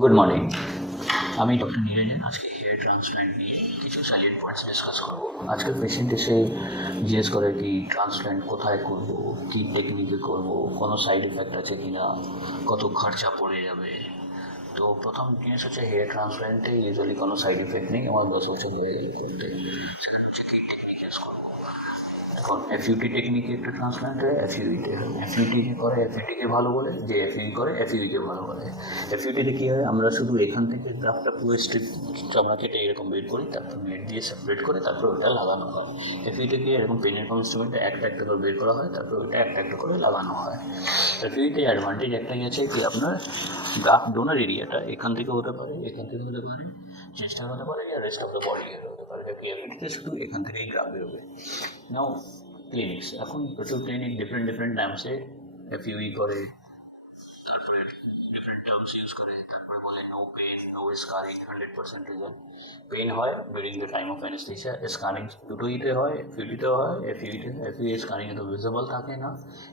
Good morning. আমি doctor নিরঞ্জন। আজকে hair transplant নিয়ে কিছু সাইলেন্ট পয়েন্টস ডিসকাস করবো। আজকাল পেশেন্ট এসে জিজ্ঞেস করে কি ট্রান্সপ্ল্যান্ট কোথায় করব, কী টেকনিকে করব, কোনো সাইড এফেক্ট আছে কি না, কত খরচা পড়ে যাবে। তো প্রথম জিনিস হচ্ছে হেয়ার ট্রান্সপ্ল্যান্টে ইউজুয়ালি কোনো সাইড এফেক্ট নেই। আমার 10 বছর হয়ে গেল করতে। সেখানে হচ্ছে কী টেকনিক ইউজ করবো। এখন এফইউটি টেকনিকে একটা ট্রান্সপ্ল্যান্ট হয়, এফইউইতে হয়। এফইউটিকে করে এফইউটিকে ভালো বলে, যে এফইউই করে এফইউইকে ভালো বলে। এফইউটিতে কী হয়, আমরা শুধু এখান থেকে গ্রাফটা পুরো স্ট্রিপ চামড়া কেটে এরকম বের করি, তারপর নেট দিয়ে সেপারেট করে তারপর ওটা লাগানো হয়। এফইউটিকে এরকম পেনের কম ইনস্ট্রুমেন্টে একটা একটা করে বের করা হয়, তারপর ওটা একটা একটা করে লাগানো হয়। এফইউটিতে অ্যাডভান্টেজ একটাই আছে কি আপনার গ্রাফট ডোনার এরিয়াটা এখান থেকে হতে পারে, এখান থেকে হতে পারে, চেষ্টা হতে পারে, আর রেস্ট অফ দ্য বডি হতে পারে। এফইউটিতে শুধু এখান থেকেই গ্রাফ বেরোবে। নাও ক্লিনিক্স, এখন প্রচুর ক্লিনিক ডিফারেন্ট নামসে এফইউই করে, তারপরে ডিফারেন্ট টার্মস ইউজ করে, তারপরে বলে no pain, no scarring, 100% result. Pain হয় during the time of anaesthesia, scarring দুটোইতে হয়, এফইউটিতেও হয়। এফইউই স্কারিংয়ে তো ভিজিবল থাকে না,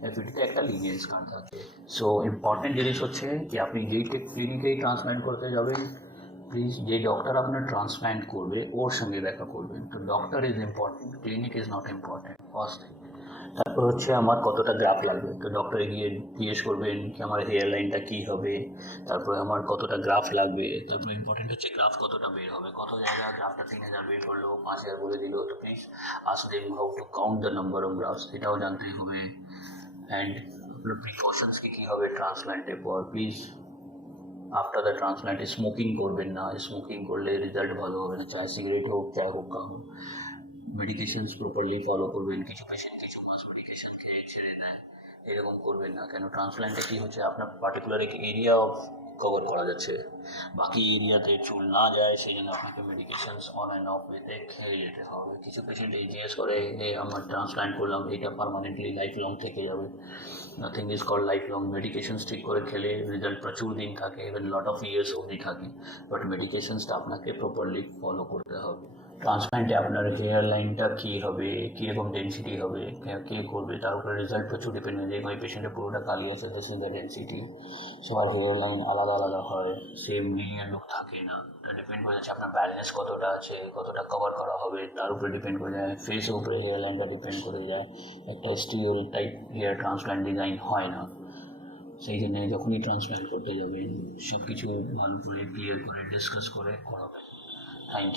এফইউটিতে একটা লিনিয়ার স্কার থাকে। সো ইম্পর্টেন্ট জিনিস হচ্ছে কি আপনি যেই ক্লিনিকেই ট্রান্সপ্ল্যান্ট করতে যাবেন, প্লিজ যে ডক্টর আপনার ট্রান্সপ্ল্যান্ট করবে ওর সঙ্গে দেখা করবেন। তো doctor is important, clinic is not important, first thing. তারপর হচ্ছে আমার কতটা গ্রাফ লাগবে, তো ডক্টরে গিয়ে জিজ্ঞেস করবেন কি আমার হেয়ার লাইনটা কী হবে, তারপরে আমার কতটা গ্রাফ লাগবে। তারপর ইম্পর্টেন্ট হচ্ছে গ্রাফ কতটা বের হবে, কত জায়গায় গ্রাফটা 3000 বের করলো, 5000 বলে দিল, তো please ask them how to count the number of graphs, এটাও জানতে হবে। অ্যান্ড আপনার প্রিকশনস কী হবে ট্রান্সপ্ল্যান্টের পর। Please after the transplant smoking করবেন না, স্মোকিং করলে রেজাল্ট ভালো হবে না, চাहे সিগারেট হোক চাहे হুক্কা হোক। মেডিকেশনস প্রপারলি ফলো করবেন। কিছু পেশেন্ট কিছু মাস মেডিকেশন খেয়ে ছেড়ে দেয়, এরকম করবেন না। কেন ট্রান্সপ্ল্যান্টে কী হচ্ছে, আপনার পার্টিকুলার এক এরিয়া অফ কভার করা যাচ্ছে, বাকি এরিয়াতে চুল না যায়, সেই জন্য আপনাকে মেডিকেশনস অন অ্যান্ড অফ ওয়েতে খেয়ে যেতে হবে। কিছু পেশেন্ট এই জিজ্ঞেস করে যে আমার ট্রান্সপ্ল্যান্ট করলাম, এটা পারমানেন্টলি লাইফ লং থেকে যাবে। Nothing is called life long. Medications ঠিক করে খেলে রেজাল্ট প্রচুর দিন থাকে, ইভেন লট অফ ইয়ার্স অবধি থাকে, বাট মেডিকেশনসটা আপনাকে প্রপারলি ফলো করতে হবে। ট্রান্সপ্ল্যান্টে আপনার হেয়ার লাইনটা কী হবে, কীরকম ডেন্সিটি হবে, কে করবে, তার উপরে রেজাল্ট প্রচুর ডিপেন্ড হয়ে যায়। ওই পেশেন্টের পুরোটা কালি আছে, দিস ইজ দ্য ডেন্সিটি। সবার হেয়ার লাইন আলাদা আলাদা হয়, সেম লিনিয়ার লুক থাকে না। এটা ডিপেন্ড করে যাচ্ছে আপনার ব্যালেন্স কতটা আছে, কতটা কভার করা হবে, তার উপরে ডিপেন্ড করে যায়। ফেসের উপরে হেয়ার লাইনটা ডিপেন্ড করে যায়। একটা স্টিল টাইপ হেয়ার ট্রান্সপ্ল্যান্ট ডিজাইন হয় না। সেই জন্য যখনই ট্রান্সপ্ল্যান্ট করতে যাবেন সব কিছু ভালো করে ক্লিয়ার করে ডিসকাস করে করাবেন। Thank you.